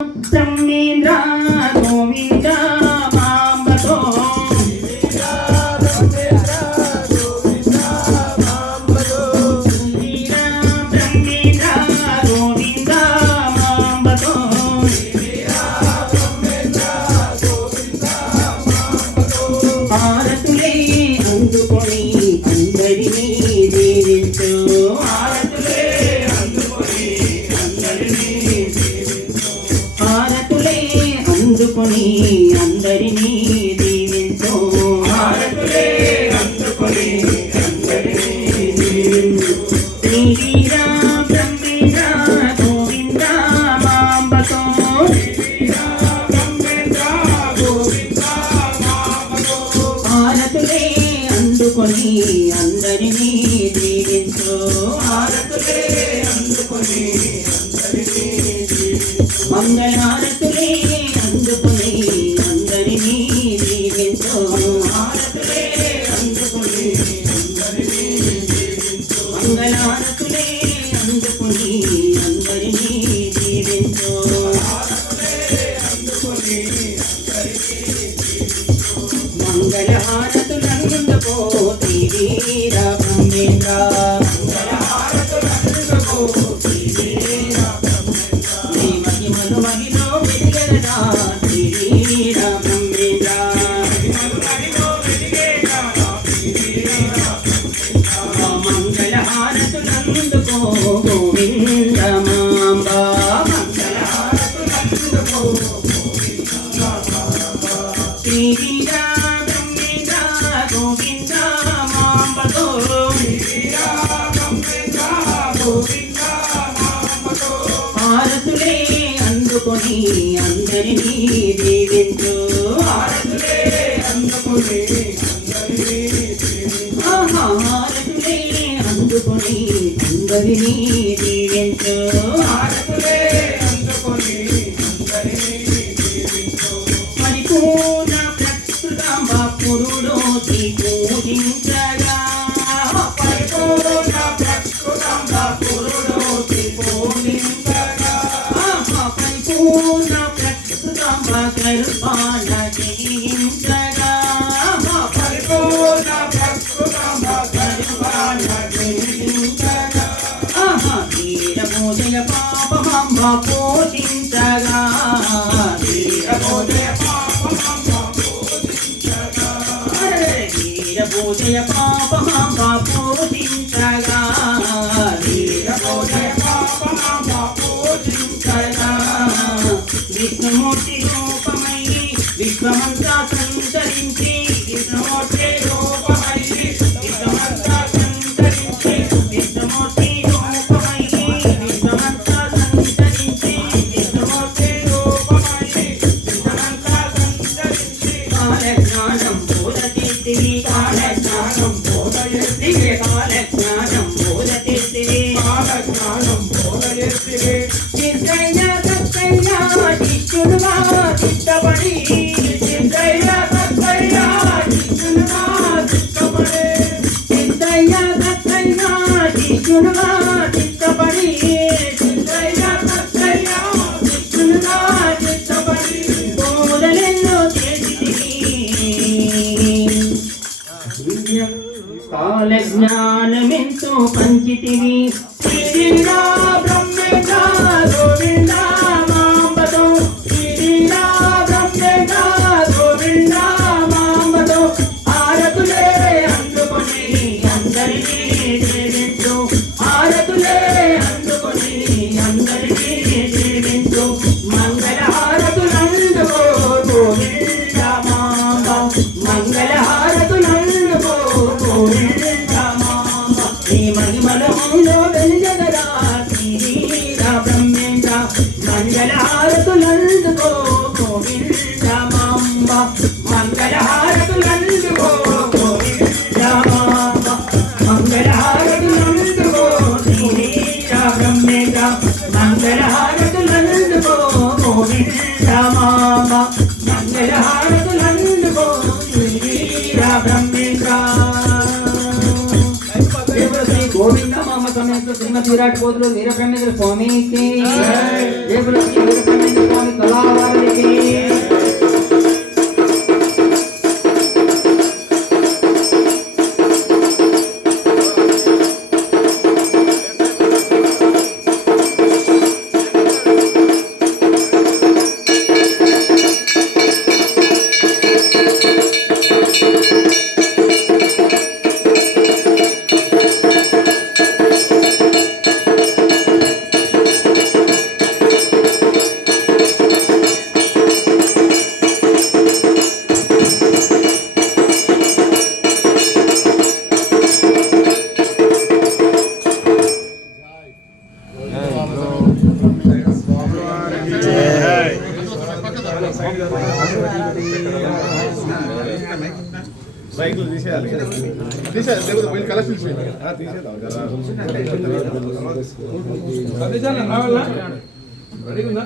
బ్రహ్మేంద్ర గోవింద మాంబతో బ్రహ్మేంద్ర గోవింద మాంబతో హారతులే అందుకొని అందరినీ దీవించు హారతులే అందుకొని అందరినీ దీవించు హారతులే అందుకొని అందరినీ దీవించు శ్రీవీర బ్రహ్మేంద్ర గోవింద మాంబతో హారతులే అందుకొని అందరినీ దీవించు హారతులే అందుకొని మంగళహారతులే అందుకొని అందరినీ దీవించు హారతులే అందుకొని మంగళహారతులే అందుకొని అందరినీ దీవించు మంగళహారతులందుకో శ్రీవీర బ్రహ్మేంద్ర మహిలో వెలిగెదడా శ్రీవీర బ్రహ్మేంద్ర మంగళహారతులందుకో గోవింద మాంబ శ్రీవీర బ్రహ్మేంద్ర గోవింద మాంబతో హారతులే అందుకొని అందరినీ దీవించు హారతులే అందుకొని హారతులే అందుకొని అందరినీ దీవించు హారతులే అందుకొని పరిపూర్ణ ప్రకృతాంబ పురుడోతి పూజించగా పరిపూర్ణ ప్రకృతాంబ పురుడోతి పూజించగా పరిపూర్ణ ప్రకృతాంబ గర్భాన జయించగా పరిపూర్ణ ప్రకృతాంబ గర్భాన జయించగా వీరమోదయ పాపమాంబ పోషించగా వీరమోదయ పాపమాంబ పోషించగా వీరమోదయ పాపమాంబ పోషించగా వీరమోదయ పాపమాంబ పోషించగా విష్ణుమూర్తి రూపమై విశ్వమంతా సంచరించి విష్ణుమూర్తి రూపమై విశ్వమంతా సంచరించి విష్ణుమూర్తి రూపమై విశ్వమంతా సంచరించి విష్ణుమూర్తి రూపమై విశ్వమంతా సంచరించి కాలజ్ఞానం బోధతివి కాలజ్ఞానం బోధయతివి కాలజ్ఞానం బోధతివి కాలజ్ఞానం బోధయతివి చిత్తయ్య సత్తయ్య శిష్యుడుగా చిత్తపడి చిత్తయ్య సత్తయ్య శిష్యుడుగా చిత్తపడి చిత్తయ్య సత్తయ్య శిష్యుడుగా చిత్తపడి చిత్తయ్య సత్తయ్య శిష్యుడుగా చిత్తపడి బోధలెన్నో చేసితివి కాలజ్ఞానమెంతో పంచితివి శ్రీవీర బ్రహ్మేంద్ర గోవింద మాంబతో శ్రీవీర బ్రహ్మేంద్ర గోవింద మాంబతో హారతులే అందుకొని అందరినీ దీవించు హారతులే అందుకొని అందరినీ దీవించు మంగళహారతులందుకో గోవింద మాంబ మంగళహారతులందుకో గోవింద మాంబ నీ మహిమలో వెలిగెదడా శ్రీవీర బ్రహ్మేంద్ర మంగళహారతులందుకో గోవింద మాంబ మంగళహారతులందుకో గోవింద మాంబ మంగళహారతులందుకో శ్రీవీర బ్రహ్మేంద్ర మంగళహారతులందుకో గోవింద మాంబ మంగళహారతులందుకో శ్రీవీర బ్రహ్మేంద్ర गोविंद मामा समेत श्रीमद विराट कोदलूर वीरब्रह्मेंद्र स्वामी की जय बोलो श्री वीरब्रह्मेंद्र स्वामी బైక్లు తీసేయాలి లేకపోతే పోయి కలెక్షన్ తీసేద్దాం రెడీ ఉందా